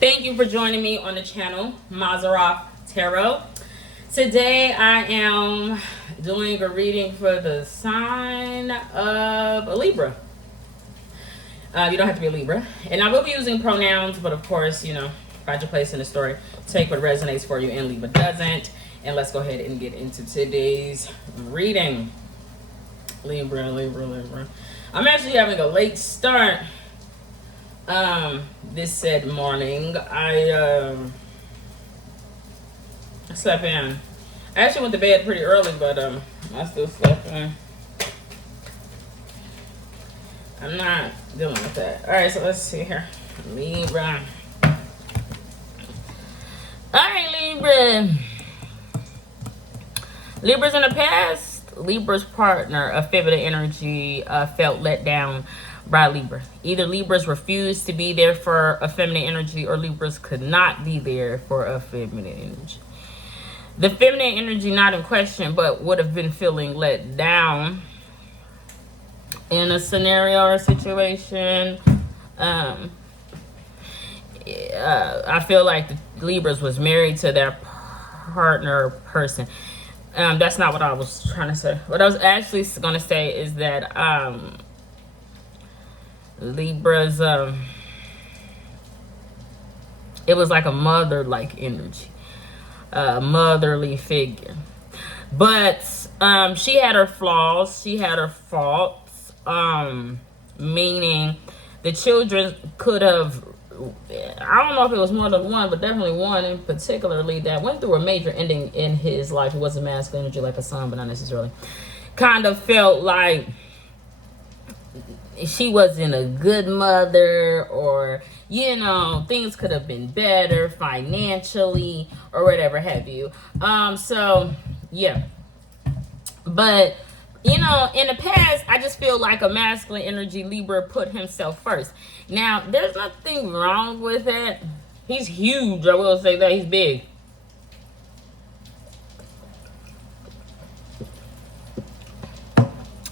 Thank you for joining me on the channel, Mazaroff Tarot. Today I am doing a reading for the sign of a Libra. You don't have to be a Libra. And I will be using pronouns, but of course, find your place in the story. Take what resonates for you and leave what doesn't. And let's go ahead and get into today's reading. Libra. I'm actually having a late start. This said morning, I slept in. I actually went to bed pretty early, but I still slept in. I'm not dealing with that. All right, so let's see here. Libra. All right, Libra. Libra's in the past. Libra's partner, a feminine energy, felt let down by Libra. Either Libras refused to be there for a feminine energy, or Libras could not be there for a feminine energy. The feminine energy not in question, but would have been feeling let down in a scenario or situation. I feel like the Libras was married to their partner person. That's not what I was trying to say. What I was actually going to say is that Libra's it was like a mother-like energy, a motherly figure, but she had her flaws, she had her faults, meaning the children could have, I don't know if it was more than one, but definitely one in particularly that went through a major ending in his life. It wasn't masculine energy like a son, but not necessarily. Kind of felt like she wasn't a good mother, or things could have been better financially or whatever have you. So yeah, but in the past, I just feel like a masculine energy Libra put himself first. Now there's nothing wrong with that. He's huge, I will say that. He's big.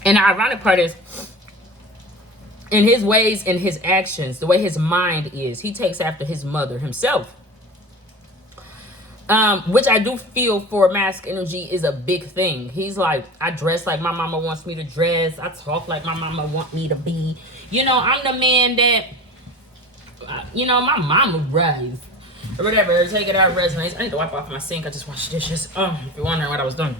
And the ironic part is, in his ways, in his actions, the way his mind is, he takes after his mother himself. Which I do feel for masculine energy is a big thing. He's like, I dress like my mama wants me to dress. I talk like my mama want me to be. I'm the man that, my mama raised. Or whatever, take it out, resonates. I need to wipe off my sink. I just washed dishes. If you're wondering what I was doing.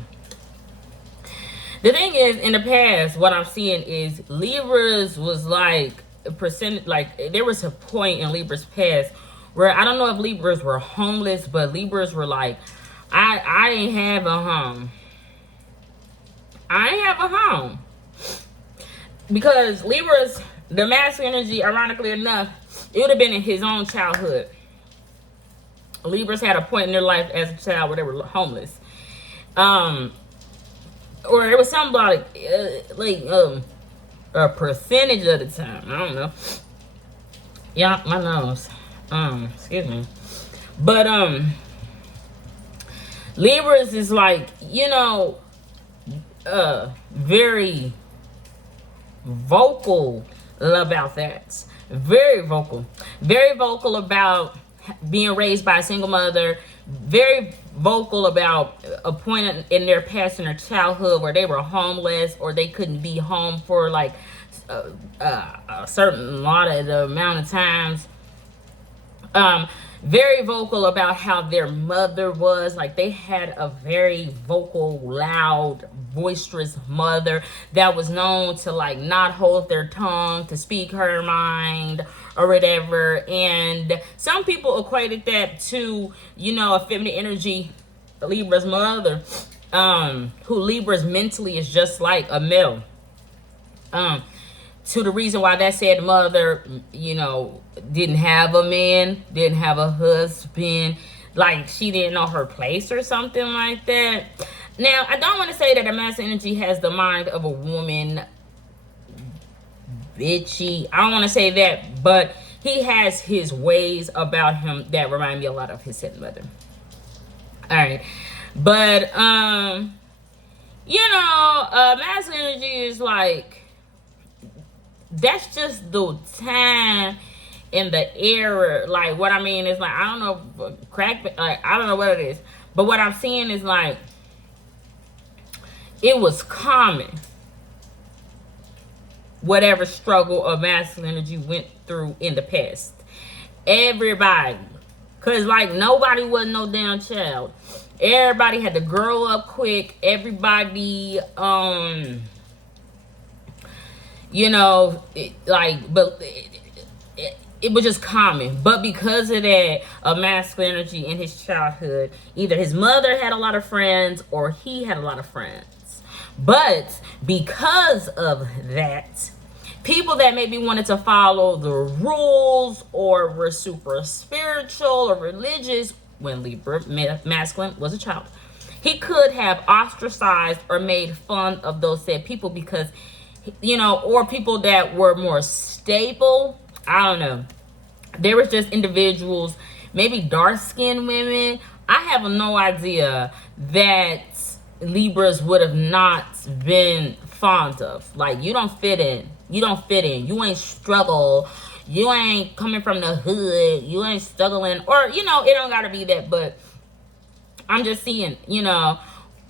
The thing is, in the past, what I'm seeing is Libras was like a percent, like there was a point in Libra's past where I don't know if Libras were homeless, but Libras were like, I ain't have a home. I ain't have a home. Because Libras, the masculine energy, ironically enough, it would have been in his own childhood. Libras had a point in their life as a child where they were homeless. Or it was something like a percentage of the time. I don't know. Yeah, my nose. Excuse me. But Libras is like, very vocal about that. Very vocal about being raised by a single mother. Very vocal about a point in their past, in their childhood, where they were homeless, or they couldn't be home for like a certain lot of the amount of times. Very vocal about how their mother was like, they had a very vocal, loud, boisterous mother that was known to like not hold their tongue, to speak her mind or whatever. And some people equated that to, a feminine energy, Libra's mother, who Libra's mentally is just like a male. To the reason why that said mother, didn't have a man, didn't have a husband, like she didn't know her place or something like that. Now, I don't want to say that a masculine energy has the mind of a woman, bitchy. I don't want to say that, but he has his ways about him that remind me a lot of his said mother. All right, but masculine energy is like, that's just the time in the air. Like, what I mean is, like, I don't know, crack, like, I don't know what it is. But what I'm seeing is, like, it was common. Whatever struggle or masculine energy went through in the past. Everybody. Because, like, nobody was no damn child. Everybody had to grow up quick. Everybody, you know, but it was just common. But because of that, a masculine energy in his childhood, either his mother had a lot of friends or he had a lot of friends. But because of that, people that maybe wanted to follow the rules or were super spiritual or religious when Libra masculine was a child, he could have ostracized or made fun of those said people because, you know, or people that were more stable. I don't know. There was just individuals, maybe dark-skinned women. I have no idea that Libras would have not been fond of. Like, you don't fit in. You don't fit in. You ain't struggle. You ain't coming from the hood. You ain't struggling. Or, you know, it don't got to be that. But I'm just seeing, you know.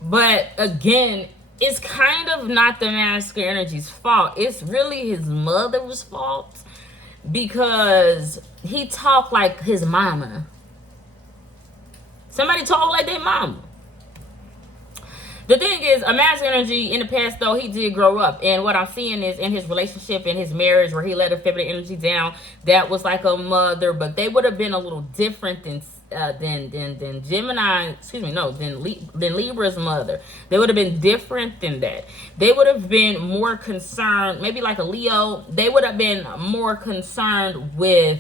But, again, it's kind of not the masculine energy's fault. It's really his mother's fault. Because he talked like his mama. Somebody talk like their mama. The thing is, a masculine energy in the past, though, he did grow up. And what I'm seeing is in his relationship, in his marriage, where he let a feminine energy down, that was like a mother. But they would have been a little different than Gemini, than Libra's mother. They would have been different than that. They would have been more concerned, maybe like a Leo. They would have been more concerned with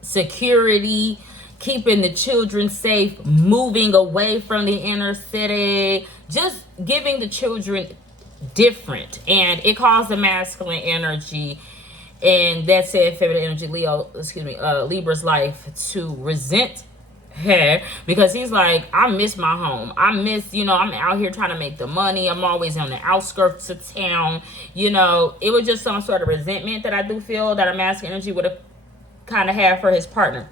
security, keeping the children safe, moving away from the inner city, just giving the children different. And it caused the masculine energy and that said feminine energy, Libra's life to resent her because he's like, I miss my home. I miss, you know, I'm out here trying to make the money. I'm always on the outskirts of town. You know, it was just some sort of resentment that I do feel that a masculine energy would have kind of had for his partner.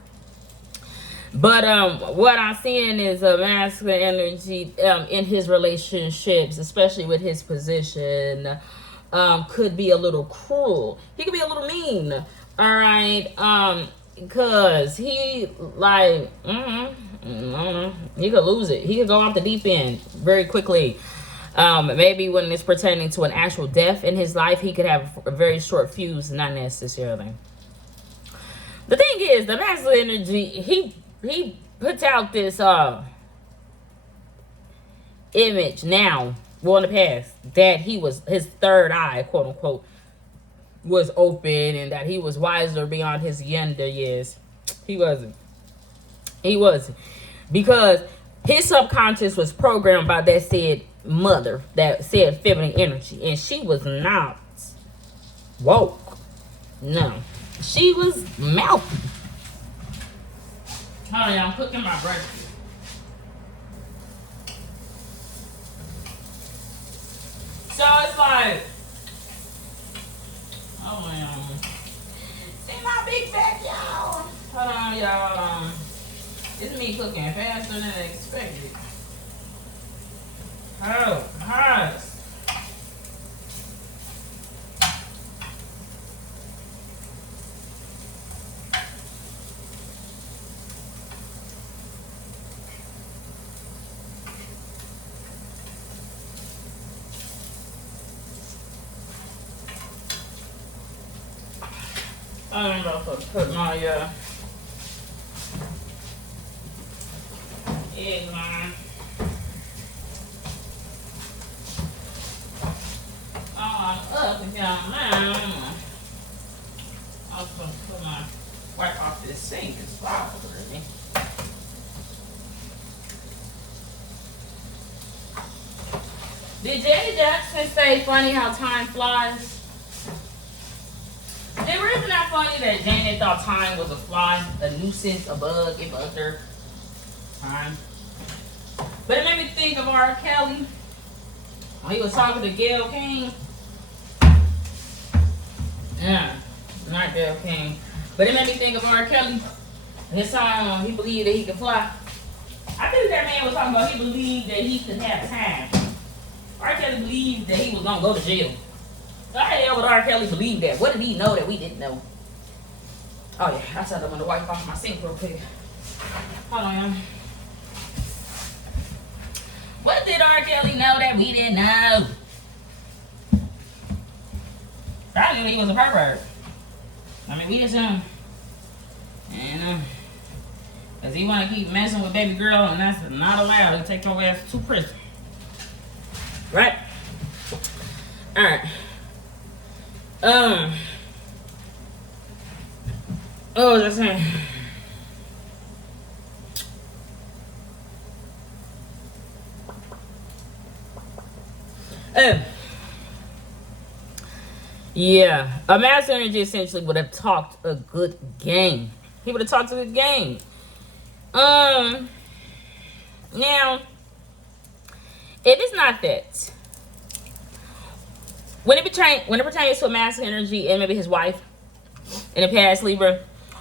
But what I'm seeing is a masculine energy in his relationships, especially with his position, could be a little cruel. He could be a little mean. All right, because he like he could lose it. He could go off the deep end very quickly. Maybe when it's pertaining to an actual death in his life, he could have a very short fuse, not necessarily. The thing is, the masculine energy, he puts out this image now, well, in the past, that he was, his third eye, quote unquote, was open and that he was wiser beyond his younger years. He wasn't. He wasn't. Because his subconscious was programmed by that said mother, that said feminine energy. And she was not woke. No. She was mouthy. Hold on, I'm cooking my breakfast. So it's like, oh man, see my big back, y'all. Hold on, y'all. It's me cooking faster than expected. Oh, hot. I'm about to put my egg line up if y'all mind. I was going to put my wipe off this sink as well. Really. Did Janet Jackson say funny how time flies? Isn't that funny that Janet thought time was a fly, a nuisance, a bug, it bugged her? Time. But it made me think of R. Kelly when he was talking to Gayle King. Yeah, not Gayle King. But it made me think of R. Kelly. His song, he believed that he could fly. I think that man was talking about he believed that he could have time. R. Kelly believed that he was going to go to jail. So how the hell would R. Kelly believe that? What did he know that we didn't know? Oh yeah, I said I'm going to wipe off my sink real quick. Hold on, y'all. What did R. Kelly know that we didn't know? Probably knew he was a pervert. I mean, we just and cause he want to keep messing with baby girl, and that's not allowed. He take your ass to prison, right? All right. What was I saying? Yeah, a master energy essentially would have talked a good game. He would have talked a good game. Now, it is not that. When it pertains to a master energy and maybe his wife in the past, Libra,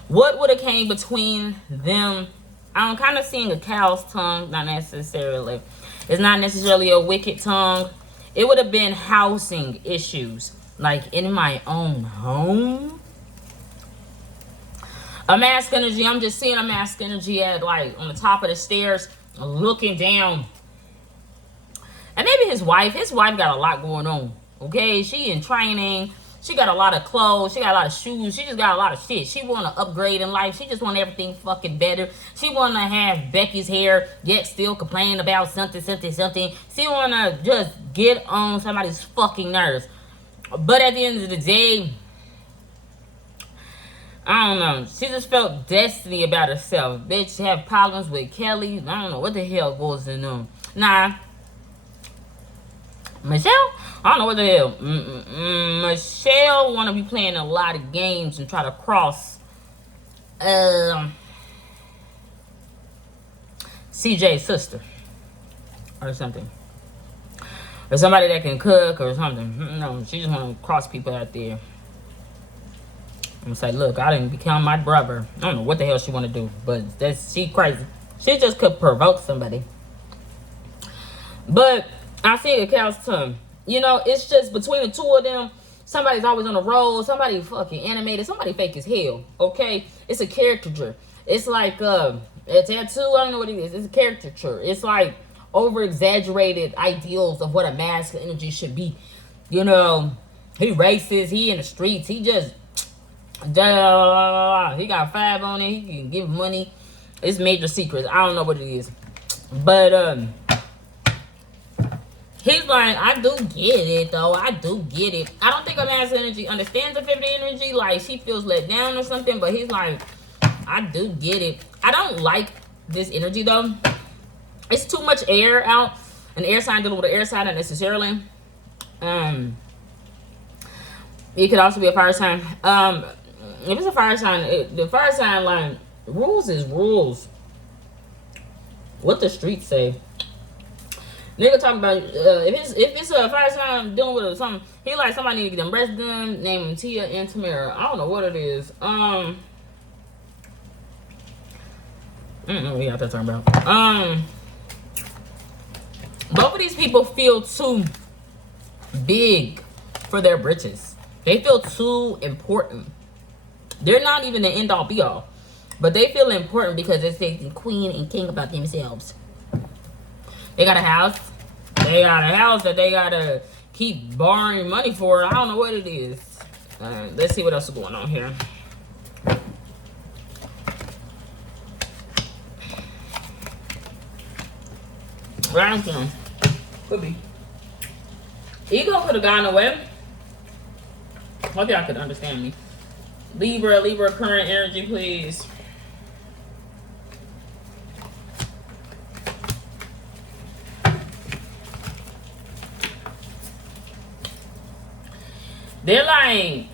what would have came between them? I'm kind of seeing a cow's tongue, not necessarily. It's not necessarily a wicked tongue. It would have been housing issues. Like in my own home. A mask energy, I'm just seeing a mask energy at like on the top of the stairs, looking down. And maybe his wife got a lot going on. Okay, she in training. She got a lot of clothes. She got a lot of shoes. She just got a lot of shit. She want to upgrade in life. She just want everything fucking better. She want to have Becky's hair, yet still complain about something. She want to just get on somebody's fucking nerves. But at the end of the day, I don't know. She just felt destiny about herself. Bitch have problems with Kelly. I don't know what the hell goes in them. Nah. Michelle? I don't know what the hell. Michelle want to be playing a lot of games and try to cross CJ's sister. Or something. Or somebody that can cook or something. No, she just want to cross people out there. And say, look, I didn't become my brother. I don't know what the hell she want to do. But she crazy. She just could provoke somebody. But I see a cow's tongue. You know, it's just between the two of them. Somebody's always on the road. Somebody fucking animated. Somebody fake as hell. Okay? It's a caricature. It's like a tattoo. I don't know what it is. It's a caricature. It's like over-exaggerated ideals of what a masculine energy should be. You know, he racist, he in the streets, he just he got 5 on it, he can give money. It's major secrets. I don't know what it is. But he's like, I do get it though. I do get it. I don't think a masculine energy understands the feminine energy, like she feels let down or something, but he's like, I do get it. I don't like this energy though. It's too much air out. An air sign dealing with an air sign, not necessarily. It could also be a fire sign. If it's a fire sign, the fire sign line, rules is rules. What the streets say. Nigga talking about if it's a fire sign dealing with something, he like somebody need to get them breasts done, name him Tia and Tamara. I don't know what it is. I don't know what y'all talking about. Both of these people feel too big for their britches. They feel too important. They're not even the end all be all. But they feel important because they're thinking queen and king about themselves. They got a house. They got a house that they gotta keep borrowing money for. I don't know what it is. Let's see what else is going on here. Ransom. Could be. Ego could have gone away. Hope y'all could understand me. Libra current energy, please. They're like,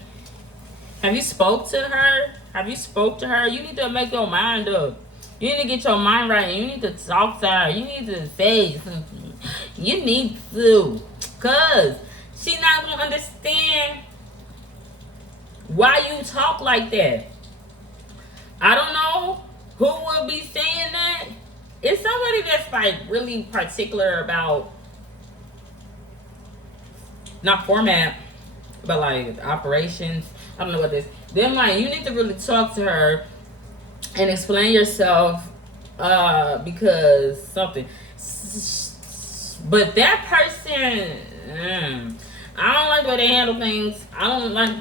have you spoke to her? Have you spoke to her? You need to make your mind up. You need to get your mind right. You need to talk to her. You need to say something. You need to. Because she's not going to understand why you talk like that. I don't know who will be saying that. It's somebody that's like really particular about not format, but like operations. I don't know what this. Then like you need to really talk to her and explain yourself, because something. But that person, I don't like the way they handle things. I don't like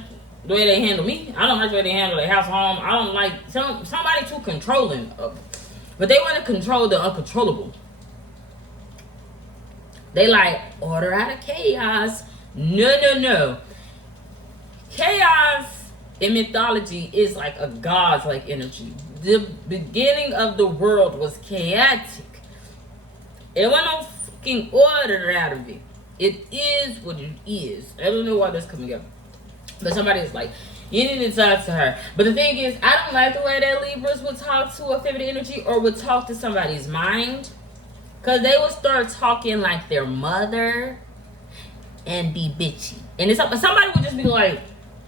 the way they handle me. I don't like the way they handle their house, home. I don't like somebody too controlling. But they want to control the uncontrollable. They like order out of chaos. No. Chaos in mythology is like a god's like energy. The beginning of the world was chaotic. There wasn't no fucking order out of it. It is what it is. I don't know why that's coming up. But somebody is like, you need to talk to her. But the thing is, I don't like the way that Libras would talk to a feminine energy or would talk to somebody's mind. Because they would start talking like their mother and be bitchy. And somebody would just be like,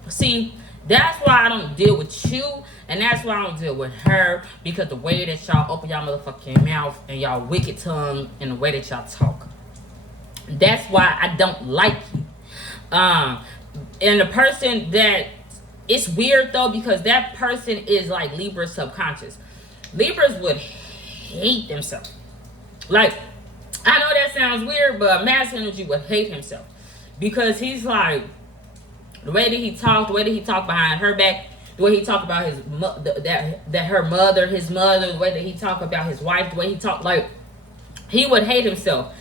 see, that's why I don't deal with you. And that's why I don't deal with her. Because the way that y'all open y'all motherfucking mouth and y'all wicked tongue and the way that y'all talk. That's why I don't like you. And the person that, it's weird though, because that person is like Libra subconscious. Libras would hate themselves. Like, I know that sounds weird, but masculine energy would hate himself. Because he's like, the way that he talked behind her back, the way he talked about his her mother, his mother, the way that he talked about his wife, the way he talked, like, he would hate himself.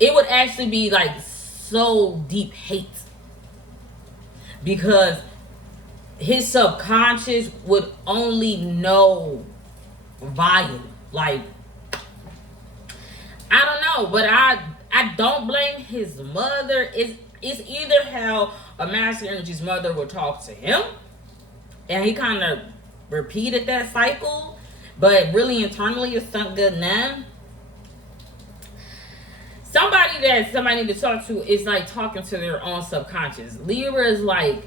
It would actually be like so deep hate. Because his subconscious would only know vile. Like, I don't know, but I don't blame his mother. It's either how a masculine energy's mother would talk to him, and he kind of repeated that cycle, but really internally it's something good now. Somebody that somebody need to talk to is like talking to their own subconscious. Libra is like,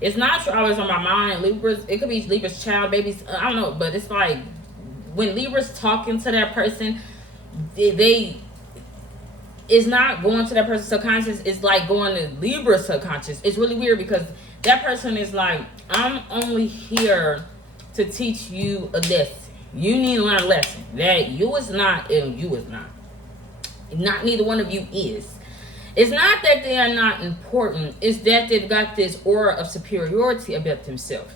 it's not always on my mind. Libras, it could be Libra's child, babies, I don't know, but it's like when Libra's talking to that person, they it's not going to that person's subconscious, it's like going to Libra's subconscious. It's really weird because that person is like, I'm only here to teach you a lesson. You need to learn a lesson. That you is not and you is not. Not neither one of you is. It's not that they are not important. It's that they've got this aura of superiority about themselves.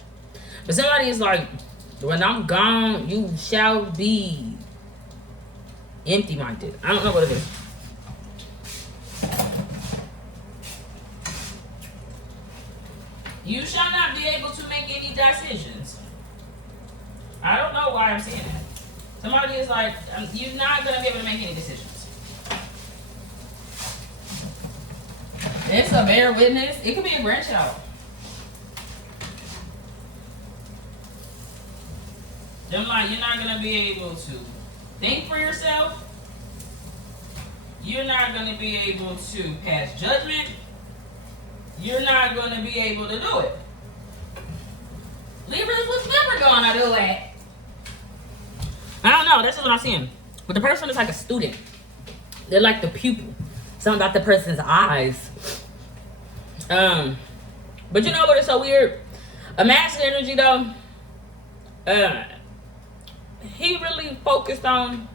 But somebody is like, when I'm gone, you shall be empty-minded. I don't know what it is. You shall not be able to make any decisions. I don't know why I'm saying that. Somebody is like, you're not going to be able to make any decisions. It's a bear witness. It could be a grandchild. Them like, you're not going to be able to think for yourself. You're not going to be able to pass judgment. You're not going to be able to do it. Libras was never going to do it. I don't know. That's just what I'm seeing. But the person is like a student. They're like the pupil. Something about the person's eyes. But you know what is so weird? A masculine energy though, he really focused on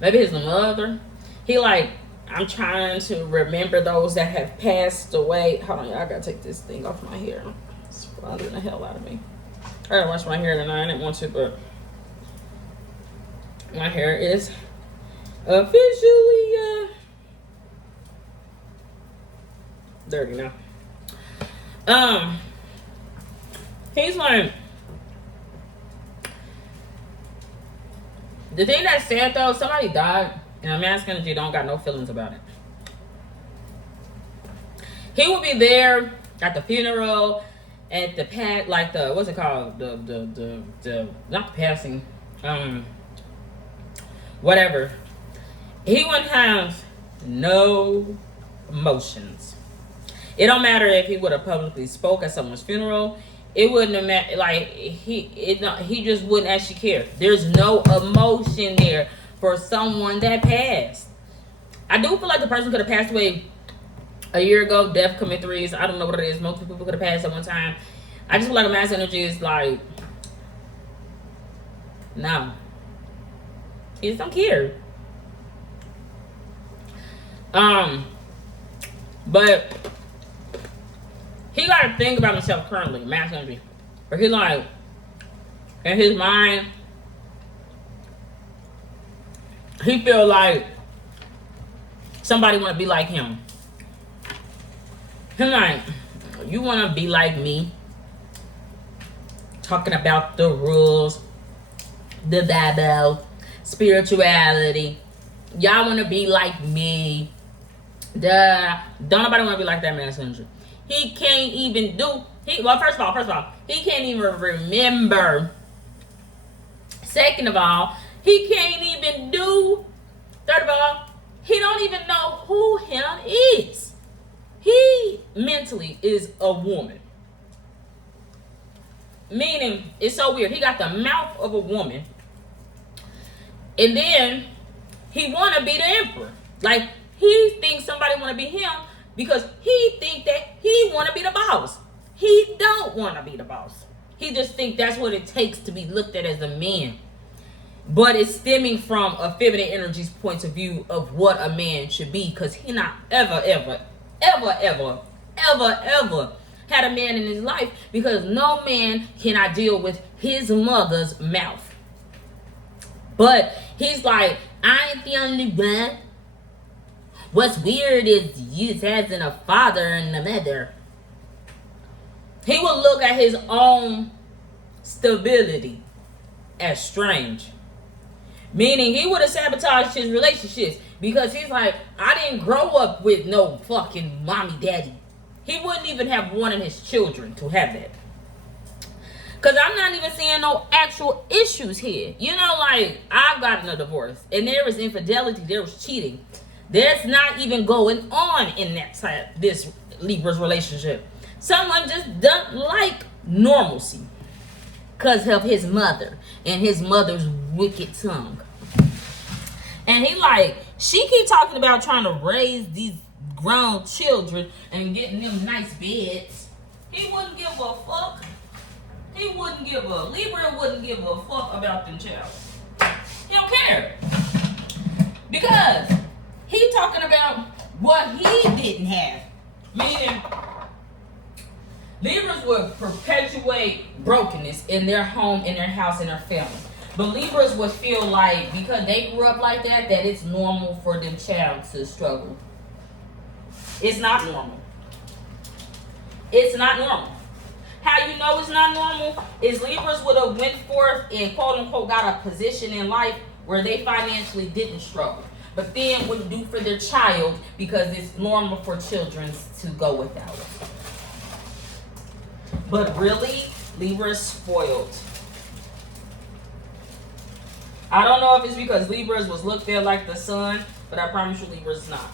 maybe his mother. He like, I'm trying to remember those that have passed away. Hold on, y'all, I gotta take this thing off my hair. It's bothering the hell out of me. I gotta wash my hair tonight. I didn't want to, but my hair is officially dirty now. He's like, the thing that's sad though, somebody died and a masculine energy don't got no feelings about it. He will be there at the funeral, at the like the, what's it called, the not the passing, whatever. He would have no emotions. It don't matter if he would have publicly spoke at someone's funeral. it wouldn't have mattered. Like, he just wouldn't actually care. There's no emotion there for someone that passed. I do feel like the person could have passed away a year ago. Death commit threes. I don't know what it is. Multiple people could have passed at one time. I just feel like a mass energy is like, no. He just don't care. But he got to think about himself currently, mass energy. But he's like, in his mind, he feel like somebody want to be like him. He's like, you want to be like me? Talking about the rules, the Bible, spirituality. Y'all want to be like me. Duh. Don't nobody want to be like that mass energy. He can't even do. First of all, he can't even remember. Second of all, he can't even do. Third of all, he don't even know who him is. He mentally is a woman. Meaning, it's so weird. He got the mouth of a woman. And then, he want to be the emperor. Like, he thinks somebody want to be him because he think that he want to be the boss. He don't want to be the boss. He just think that's what it takes to be looked at as a man. But it's stemming from a feminine energy's point of view of what a man should be, because he not ever had a man in his life, because no man cannot deal with his mother's mouth. But he's like, I ain't the only one. What's weird is you having a father and a mother. He will look at his own stability as strange. Meaning he would have sabotaged his relationships, because he's like, I didn't grow up with no fucking mommy daddy. He wouldn't even have wanted his children to have that. Because I'm not even seeing no actual issues here. You know, like, I've gotten a divorce, and there was infidelity, there was cheating. There's not even going on in this Libra's relationship. Someone just doesn't like normalcy because of his mother and his mother's wicked tongue. And he like, she keep talking about trying to raise these grown children and getting them nice beds. He wouldn't give a fuck. Libra wouldn't give a fuck about them child. He don't care. Because he talking about what he didn't have. Meaning, Libras would perpetuate brokenness in their home, in their house, in their family. But Libras would feel like, because they grew up like that, that it's normal for them child to struggle. It's not normal. It's not normal. How you know it's not normal is Libras would have went forth and quote unquote got a position in life where they financially didn't struggle, but then wouldn't do for their child because it's normal for children to go without it. But really, Libra is spoiled. I don't know if it's because Libras was looked at like the sun, but I promise you Libra's not.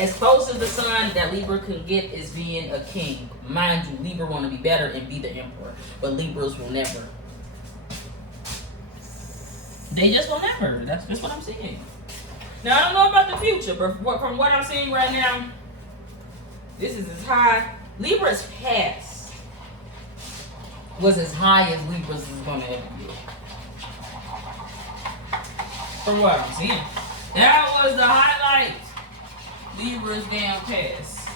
As close as the sun that Libra can get is being a king. Mind you, Libra want to be better and be the emperor, but Libras will never. They just will never. That's just what I'm seeing. Now, I don't know about the future, but from what I'm seeing right now, this is as high. Libra's past was as high as Libra's is going to ever get. From what I'm seeing. That was the highlight. Libra's down past.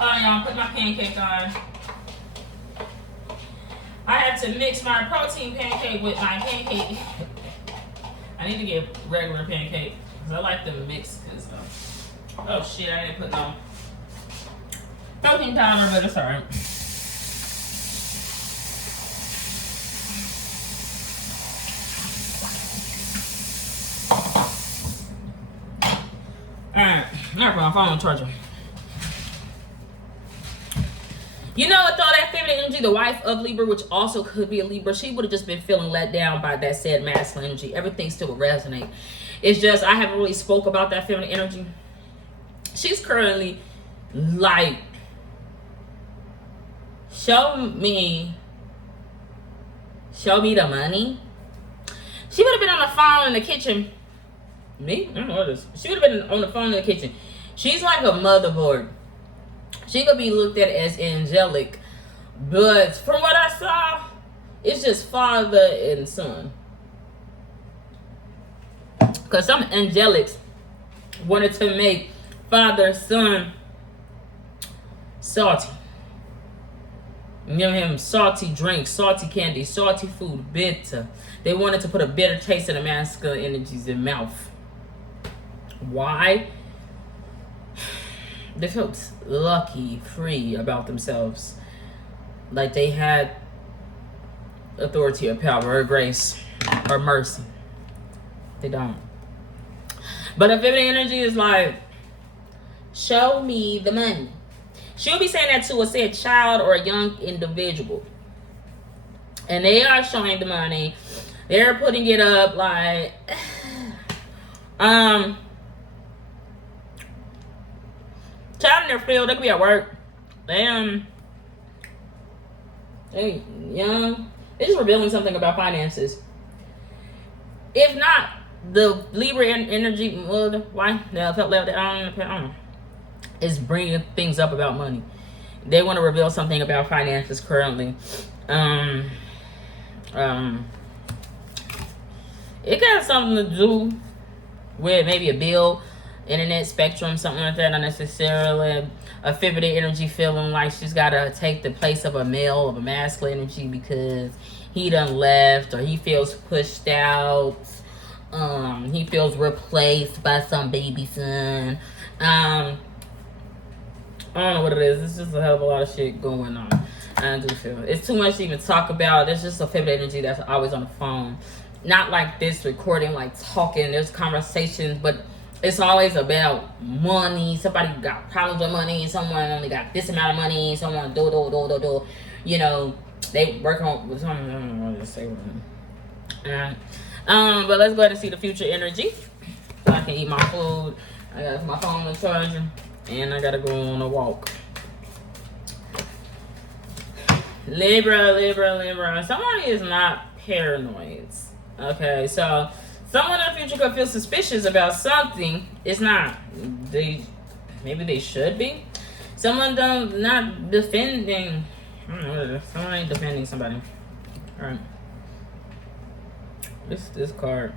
Alright, y'all, put my pancake on. I have to mix my protein pancake with my pancake. I need to get regular pancake because I like them mixed. Oh shit, I didn't put no protein powder, but it's alright. Alright, not my phone on charger. You know what though, that feminine energy, the wife of Libra, which also could be a Libra, she would have just been feeling let down by that said masculine energy. Everything still would resonate. It's just, I haven't really spoke about that feminine energy. She's currently Like, show me the money. She would have been on the phone in the kitchen. Me? I don't know what it is. She would have been on the phone in the kitchen. She's like a motherboard. She could be looked at as angelic. But from what I saw, it's just father and son. Because some angelics wanted to make father, son salty. Give him salty drinks, salty candy, salty food, bitter. They wanted to put a bitter taste in the masculine energies in mouth. Why? They felt lucky, free about themselves. Like they had authority or power or grace or mercy. They don't. But the feminine energy is like, show me the money. She'll be saying that to a said child or a young individual. And they are showing the money. They're putting it up like, child in their field, they could be at work. They young. They're just revealing something about finances. If not, the Libra energy, why? I don't know. Is bringing things up about money. They want to reveal something about finances currently. It got something to do with maybe a bill, internet spectrum, something like that. Not necessarily a feminine energy feeling like she's got to take the place of a male, of a masculine energy because he done left or he feels pushed out. He feels replaced by some baby son. I don't know what it is. It's just a hell of a lot of shit going on. I do feel it's too much to even talk about. There's just a feminine energy that's always on the phone. Not like this recording, like talking. There's conversations, but it's always about money. Somebody got problems with money. Someone only got this amount of money. Someone do. You know, they work on with something. I don't know what to say. But let's go ahead and see the future energy. So I can eat my food. I got my phone on charger. And I gotta go on a walk. Libra. Someone is not paranoid. Okay, so someone in the future could feel suspicious about something. It's not. Maybe they should be. Someone not defending. I don't know what it is. Someone ain't defending somebody. Alright. This card.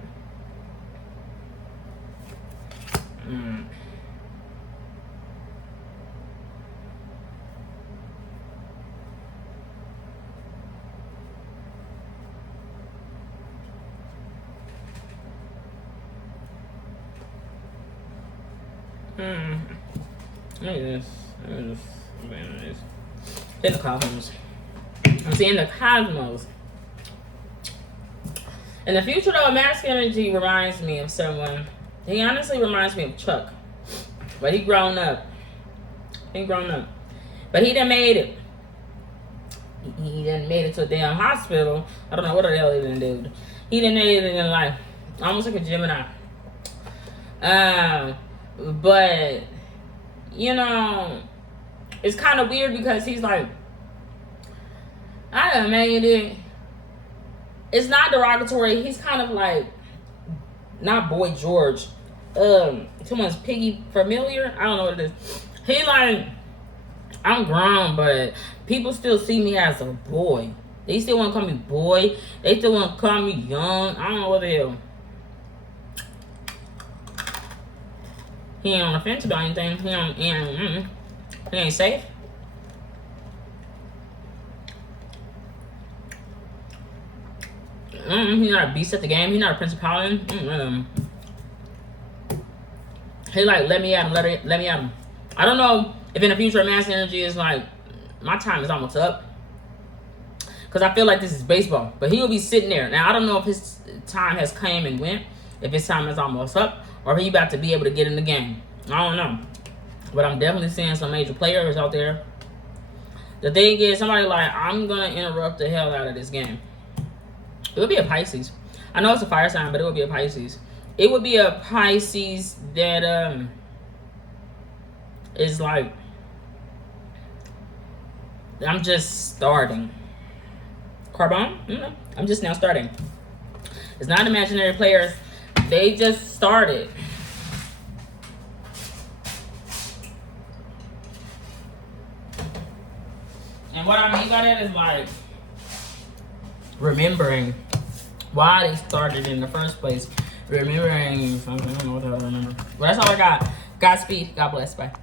Look at this. In the cosmos. I'm seeing the cosmos. In the future, though, masculine energy reminds me of someone. He honestly reminds me of Chuck. But he grown up. But he done made it. He done made it to a damn hospital. I don't know what the hell he done do. He done made it in life. Almost like a Gemini. But, you know, it's kind of weird because he's like, I done made it. It's not derogatory. He's kind of like, not Boy George. Someone's Piggy familiar? I don't know what it is. He like, I'm grown, but people still see me as a boy. They still want to call me boy. They still want to call me young. I don't know what the hell. He ain't on the fence about anything. He ain't safe. He's not a beast at the game. He's not a principality. He like, let me at him. Let me at him. I don't know if in the future masculine energy is like, my time is almost up. Because I feel like this is baseball. But he will be sitting there. Now, I don't know if his time has came and went. If his time is almost up. Or he about to be able to get in the game. I don't know. But I'm definitely seeing some major players out there. The thing is, somebody like, I'm going to interrupt the hell out of this game. It would be a Pisces. I know it's a fire sign, but it would be a Pisces. It would be a Pisces that is like I'm just starting. Carbon? I'm just now starting. It's not imaginary players. They just started. And what I mean by that is like remembering why they started in the first place. Remembering something. I don't know what the hell I remember. But that's all I got. Godspeed. God bless. Bye.